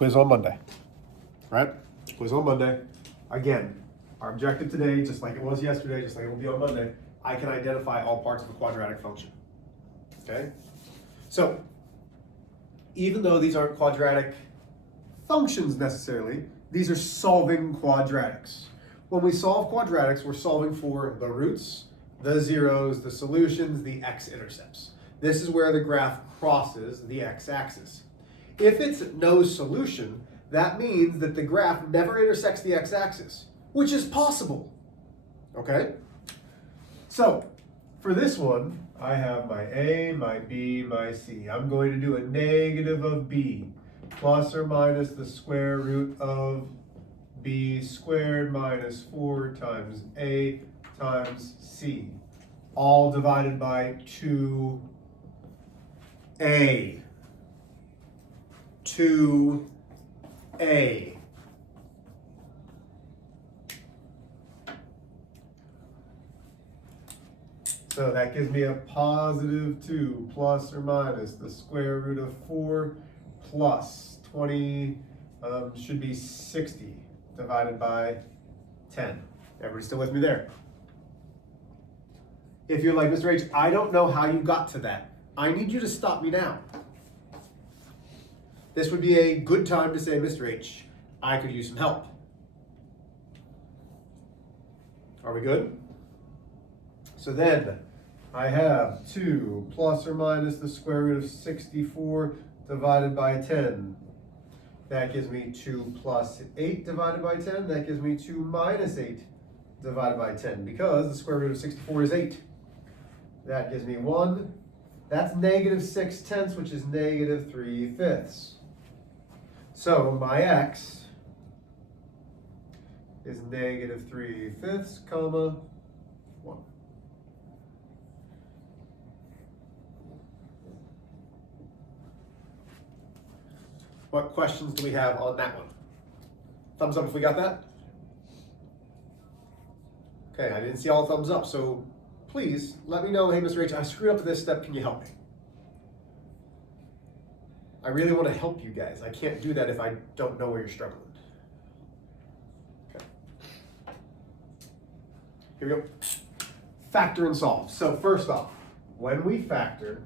quiz on Monday, right? Quiz on Monday. Again, our objective today, just like it was yesterday, just like it will be on Monday, I can identify all parts of a quadratic function, okay? So, even though these aren't quadratic functions necessarily, these are solving quadratics. When we solve quadratics, we're solving for the roots, the zeros, the solutions, the x-intercepts. This is where the graph crosses the x-axis. If it's no solution, that means that the graph never intersects the x-axis, which is possible, okay? So, for this one, I have my a, my b, my c. I'm going to do a negative of b plus or minus the square root of b squared minus 4 times a times c, all divided by 2a. 2a. So that gives me a positive 2 plus or minus the square root of 4 plus 20, should be 60 divided by 10. Everybody still with me there? If you're like, Mr. H, I don't know how you got to that, I need you to stop me now. This would be a good time to say, Mr. H, I could use some help. Are we good? So then, I have 2 plus or minus the square root of 64 divided by 10. That gives me 2 plus 8 divided by 10. That gives me 2 minus 8 divided by 10, because the square root of 64 is 8. That gives me 1. That's negative 6/10, which is negative 3/5. So my x is negative 3/5, comma 1. What questions do we have on that one? Thumbs up if we got that. Okay, I didn't see all thumbs up, so please let me know, hey, Mr. H, I screwed up to this step, can you help me? I really want to help you guys. I can't do that if I don't know where you're struggling. Okay. Here we go. Factor and solve. So first off, when we factor,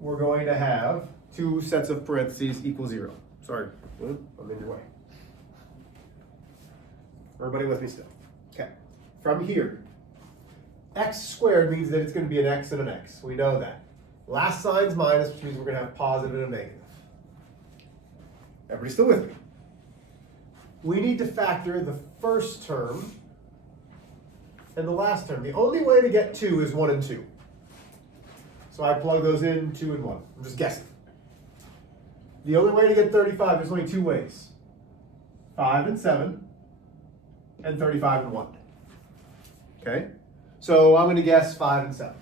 we're going to have 2 sets of parentheses equal 0. Sorry, I'm in your way. Everybody with me still? Okay. From here, x squared means that it's going to be an x and an x. We know that. Last sign's minus, which means we're going to have positive and a negative. Everybody still with me? We need to factor the first term and the last term. The only way to get 2 is 1 and 2. So I plug those in, 2 and 1. I'm just guessing. The only way to get 35, there's only 2 ways. 5 and 7, and 35 and 1. Okay? So I'm going to guess 5 and 7.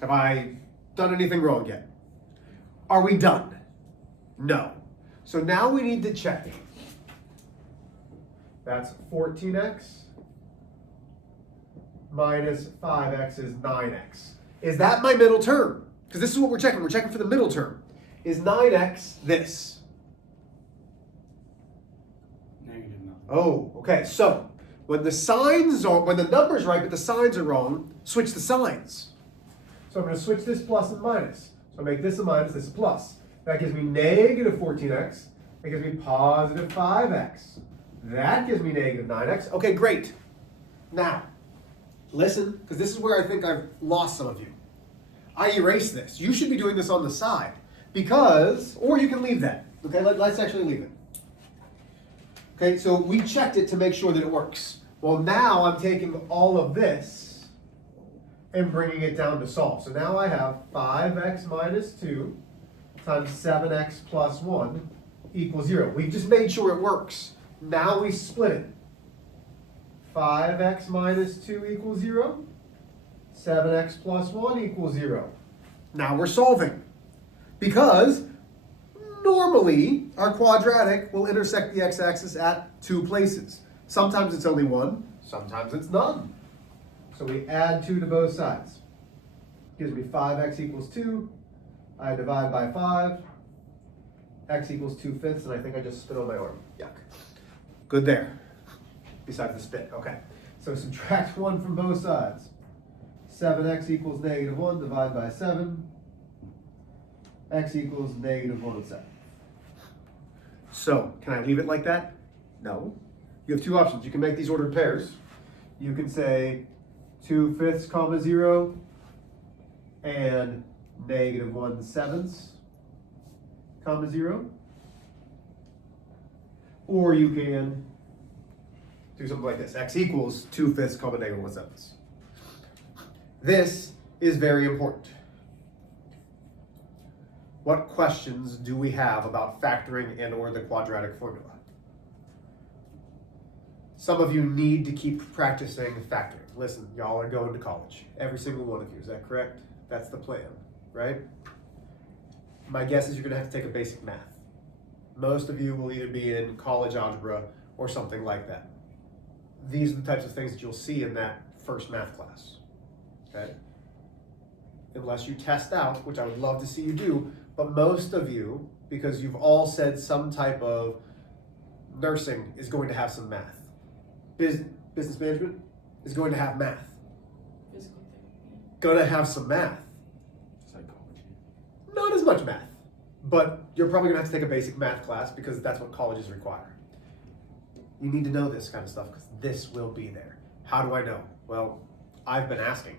Have I done anything wrong yet? Are we done? No. So now we need to check. That's 14x minus 5x is 9x. Is that my middle term? Because this is what we're checking. We're checking for the middle term. Is 9x this? Negative 9. Oh, okay. So when the numbers are right but the signs are wrong, switch the signs. So I'm going to switch this plus and minus. So I make this a minus, this a plus. That gives me negative 14x. That gives me positive 5x. That gives me negative 9x. Okay, great. Now, listen, because this is where I think I've lost some of you. I erase this. You should be doing this on the side. Because, or you can leave that. Okay, let's actually leave it. Okay, so we checked it to make sure that it works. Well, now I'm taking all of this and bringing it down to solve. So now I have 5x minus 2 times 7x plus 1 equals 0. We just made sure it works. Now we split it. 5x minus 2 equals 0. 7x plus 1 equals 0. Now we're solving. Because normally our quadratic will intersect the x-axis at 2 places. Sometimes it's only 1, sometimes it's none. So we add 2 to both sides. Gives me 5x equals 2, I divide by 5. X equals 2/5, and I think I just spit on my arm. Yuck. Good there. Besides the spit, okay. So subtract 1 from both sides. 7x equals -1, divide by 7. X equals -1/7. So, can I leave it like that? No. You have two options. You can make these ordered pairs. You can say 2/5, comma 0, and -1/7, comma 0. Or you can do something like this. X equals 2/5, comma -1/7. This is very important. What questions do we have about factoring and or the quadratic formula? Some of you need to keep practicing factoring. Listen, y'all are going to college. Every single one of you, is that correct? That's the plan, right? My guess is you're gonna have to take a basic math. Most of you will either be in college algebra or something like that. These are the types of things that you'll see in that first math class, okay? Unless you test out, which I would love to see you do, but most of you, because you've all said some type of nursing is going to have some math. Business management is going to have math. Physical therapy. Gonna have some math. Psychology. Not as much math, but you're probably gonna have to take a basic math class because that's what colleges require. You need to know this kind of stuff because this will be there. How do I know? Well, I've been asking.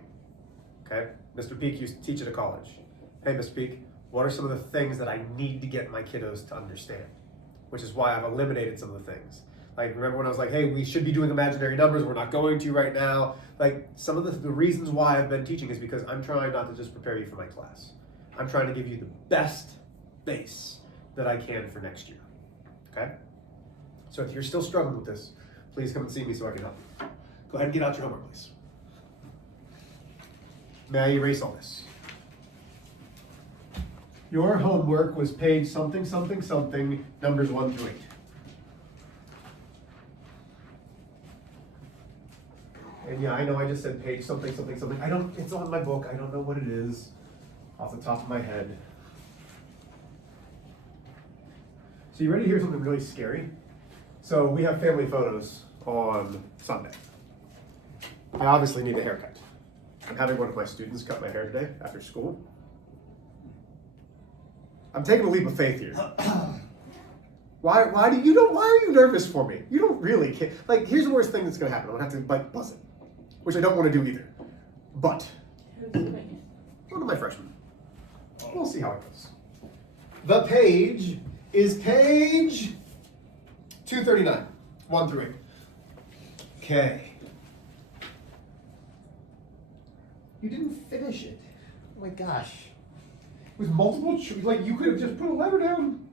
Okay, Mr. Peak used to teach at a college. Hey, Mr. Peak, what are some of the things that I need to get my kiddos to understand? Which is why I've eliminated some of the things. Like, remember when I was like, hey, we should be doing imaginary numbers, we're not going to right now. Like, some of the reasons why I've been teaching is because I'm trying not to just prepare you for my class. I'm trying to give you the best base that I can for next year, okay? So if you're still struggling with this, please come and see me so I can help you. Go ahead and get out your homework, please. May I erase all this? Your homework was page something, something, something, numbers 1 through 8. And yeah, I know I just said page something, something, something. It's on my book. I don't know what it is off the top of my head. So you ready to hear something really scary? So we have family photos on Sunday. I obviously need a haircut. I'm having one of my students cut my hair today after school. I'm taking a leap of faith here. Why are you nervous for me? You don't really care. Like, here's the worst thing that's gonna happen. I'm gonna have to buzz it, which I don't want to do either. But Who's doing it? one of my freshmen. We'll see how it goes. The page is page 239, 1 through 8. Okay. You didn't finish it. Oh my gosh. With multiple like you could have just put a letter down.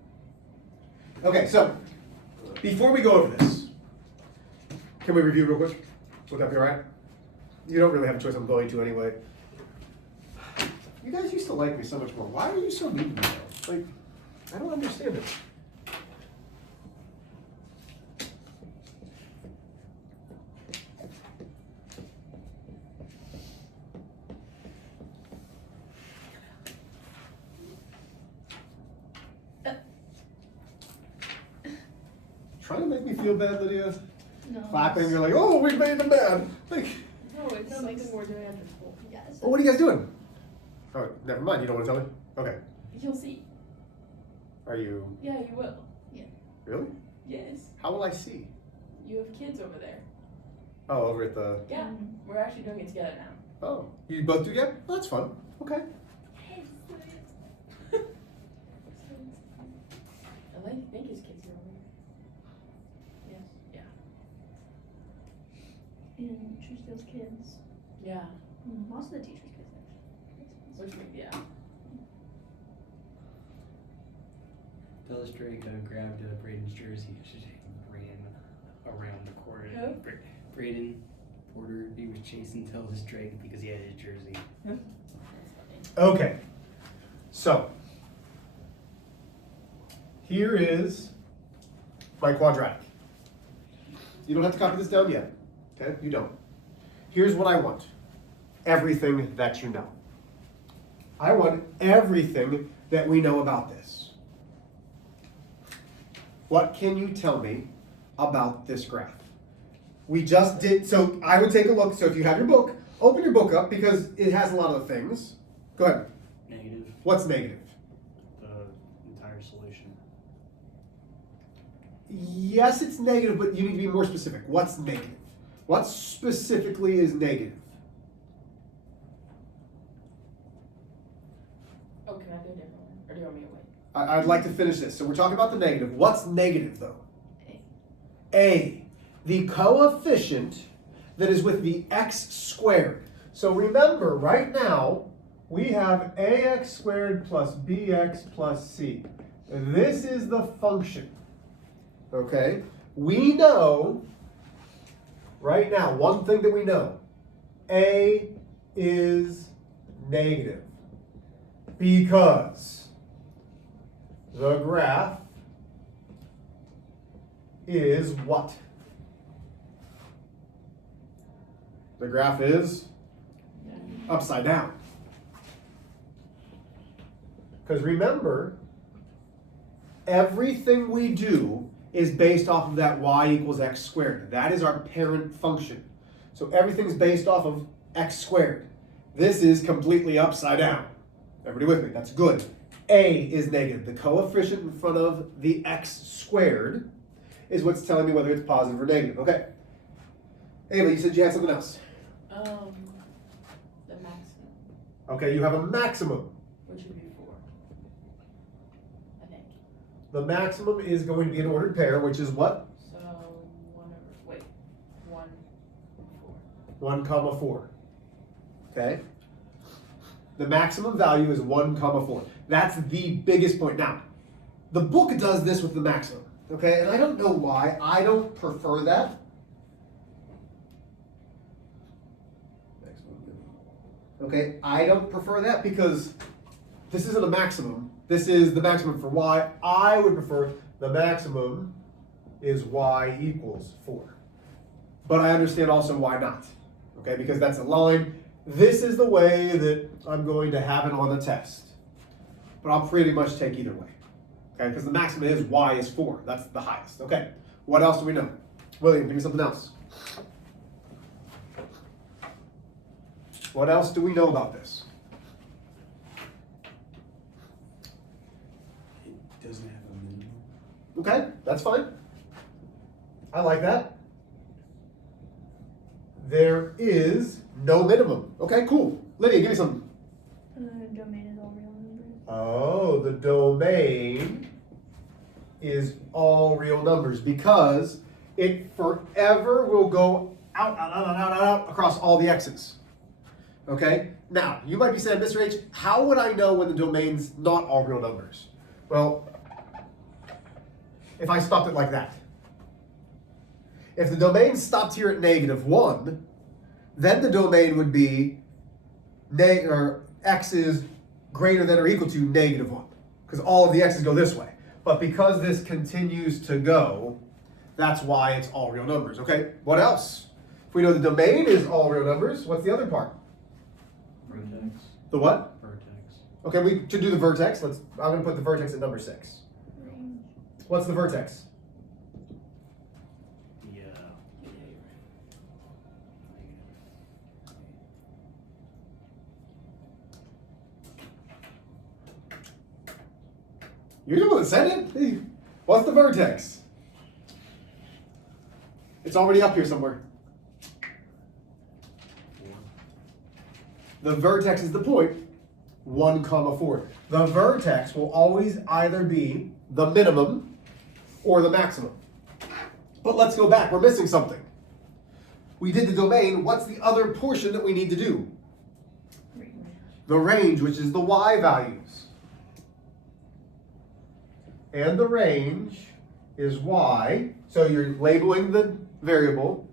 Okay, so before we go over this, can we review real quick? Would that be all right? You don't really have a choice. I'm going to anyway. You guys used to like me so much more. Why are you so mean to me now? Like, I don't understand it. Trying to make me feel bad, Lydia. No. Clapping, you're like, oh, we made them mad. Like, No, it's something we're doing after school. Yes. oh, what are you guys doing? Oh, never mind. You don't want to tell me? Okay. You'll see. Are you Yeah, you will. really? Yes. How will I see? You have kids over there. Oh, over at the. Yeah. We're actually doing it together now. Oh, you both do again? Oh, that's fun. Okay. I think his kids are over here. Yes. Yeah. And Truesdale's kids. Yeah. Most of the teachers' kids actually. Which yeah. Tell us Drake grabbed Braden's jersey and ran around the court. Who? Braden Porter, he was chasing Tellus Drake because he had his jersey. That's funny. Okay. So, here is my quadratic. You don't have to copy this down yet. Okay? You don't. Here's what I want. Everything that you know. I want everything that we know about this. What can you tell me about this graph? We just did, so I would take a look. So if you have your book, open your book up because it has a lot of things. Go ahead. Negative. What's negative? The entire solution. Yes, it's negative, but you need to be more specific. What's negative? What specifically is negative? Oh, can I do a different one? Or do you want me to wait? I'd like to finish this. So we're talking about the negative. What's negative though? A. The coefficient that is with the x squared. So remember, right now, we have ax squared plus bx plus c. This is the function. Okay? We know, right now, one thing that we know. A is negative. Because the graph is what? The graph is upside down. Because remember, everything we do is based off of that y equals x squared. That is our parent function. So everything's based off of x squared. This is completely upside down. Everybody with me? That's good. A is negative. The coefficient in front of the x squared is what's telling me whether it's positive or negative. Okay. Ava, you said you had something else. The maximum, Okay, you have a maximum. which would be 4. I think. The maximum is going to be an ordered pair, which is what? So 1 4. 1 comma 4. Okay. The maximum value is 1 comma 4. That's the biggest point. Now, the book does this with the maximum. Okay, and I don't know why. I don't prefer that. Okay, I don't prefer that because this isn't a maximum. This is the maximum for y. I would prefer the maximum is y equals 4. But I understand also why not. Okay, because that's a line. This is the way that I'm going to have it on the test. But I'll pretty much take either way. Okay, because the maximum is y is 4. That's the highest. Okay, what else do we know? William, give me something else. What else do we know about this? It doesn't have a minimum. Okay, that's fine. I like that. There is no minimum. Okay, cool. Lydia, give me something. Domain is all real numbers. Oh, the domain is all real numbers because it forever will go out across all the x's. Okay? Now, you might be saying, Mr. H, how would I know when the domain's not all real numbers? Well, if I stopped it like that. If the domain stopped here at -1, then the domain would be x is greater than or equal to -1, because all of the x's go this way. But because this continues to go, that's why it's all real numbers. Okay, what else? If we know the domain is all real numbers, what's the other part? Vertex. The what? Vertex. Okay, to do the vertex, I'm going to put the vertex at number 6. Range. What's the vertex? Yeah. You're the one that said it. Hey, what's the vertex? It's already up here somewhere. 4. The vertex is the point, 1 comma 4. The vertex will always either be the minimum or the maximum. But let's go back, we're missing something. We did the domain, what's the other portion that we need to do? Range. The range, which is the y values. And the range is y, so you're labeling the variable.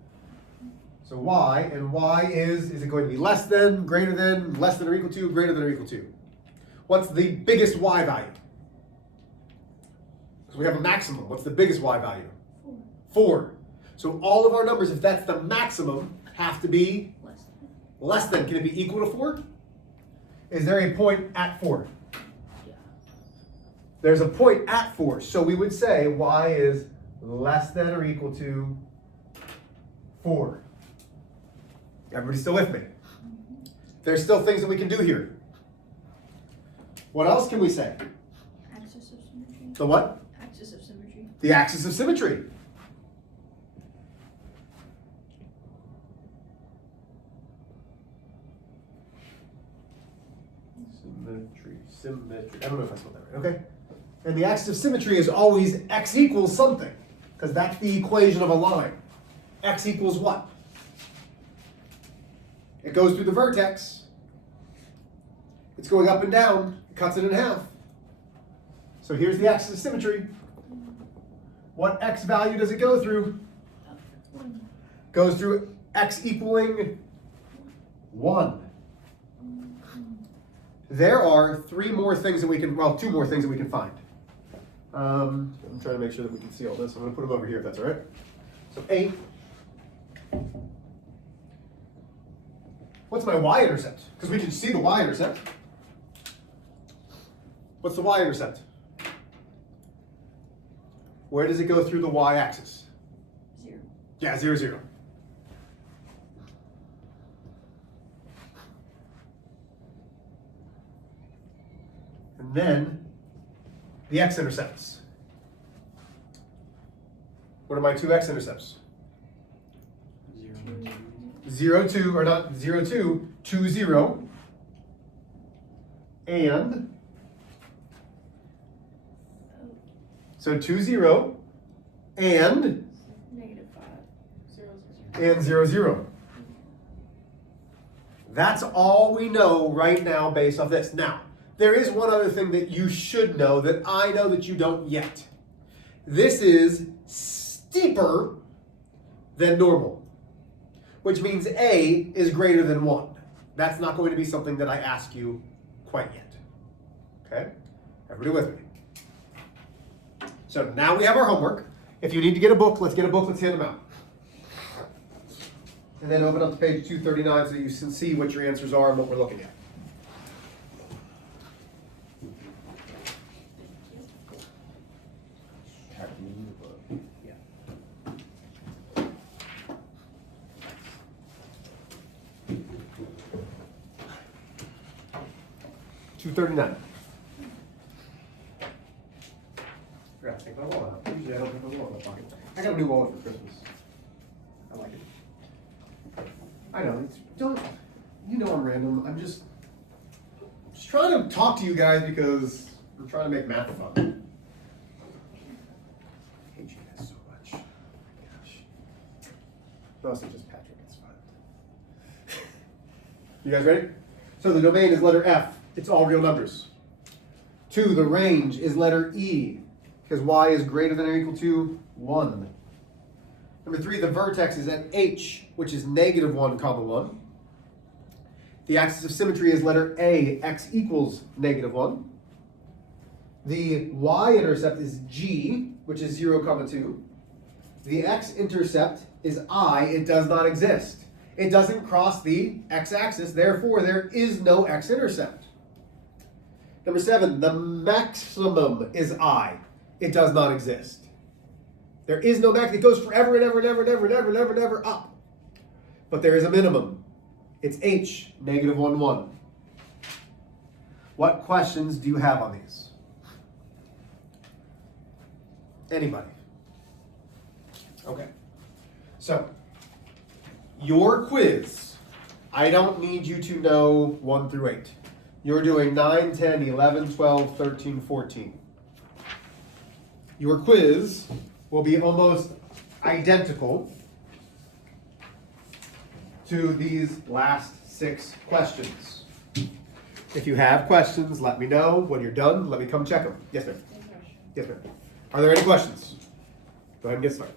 So y, and y is it going to be less than, greater than, less than or equal to, greater than or equal to? What's the biggest y value? So we have a maximum. What's the biggest y value? 4. So all of our numbers, if that's the maximum, have to be Less than. less than. Can it be equal to 4? Is there a point at 4? Yeah. There's a point at 4, so we would say y is less than or equal to 4. Everybody still with me? There's still things that we can do here. What else can we say? Axis of symmetry. The what? Axis of symmetry. The axis of symmetry. Symmetry. I don't know if I spelled that right. Okay. And the axis of symmetry is always x equals something, because that's the equation of a line. X equals what? It goes through the vertex. It's going up and down. It cuts it in half. So here's the axis of symmetry. What x value does it go through? 1. Goes through x equaling 1. There are 3 more things that we can, well, 2 more things that we can find. I'm trying to make sure that we can see all this. I'm going to put them over here if that's all right. So 8. What's my y-intercept? Because we can see the y-intercept. What's the y-intercept? Where does it go through the y-axis? 0. Yeah, 0, 0. And then the x-intercepts. What are my 2 x-intercepts? 0, 2, or not 0, 2, 2, 0. And so 2, 0, and -5. 0, 0. and 0, 0. That's all we know right now based off this. Now, there is one other thing that you should know that I know that you don't yet. This is steeper than normal, which means A is greater than 1. That's not going to be something that I ask you quite yet. Okay? Everybody with me? So now we have our homework. If you need to get a book, let's get a book, let's hand them out. And then open up to page 239 so you can see what your answers are and what we're looking at. $239. Forgot to take my wallet out. Usually I don't take my wallet out of my pocket. I got a new wallet for Christmas. I like it. I know. You know I'm random. I'm just trying to talk to you guys because I'm trying to make math fun. I hate you guys so much. Oh my gosh. Mostly just Patrick. It's fine. You guys ready? So the domain is letter F. It's all real numbers. 2, the range is letter E, because y is greater than or equal to 1. Number 3, the vertex is at H, which is -1, 1. The axis of symmetry is letter A, x equals -1. The y-intercept is G, which is 0, 2. The x-intercept is I, it does not exist. It doesn't cross the x-axis, therefore there is no x-intercept. Number 7, the maximum is I. It does not exist. There is no max. It goes forever and ever and ever and ever and ever and ever and ever up. But there is a minimum. It's H, -1, 1. What questions do you have on these? Anybody? Okay. So, your quiz, I don't need you to know 1 through 8. You're doing 9, 10, 11, 12, 13, 14. Your quiz will be almost identical to these last 6 questions. If you have questions, let me know. When you're done, let me come check them. Yes, ma'am. Yes, ma'am. Are there any questions? Go ahead and get started.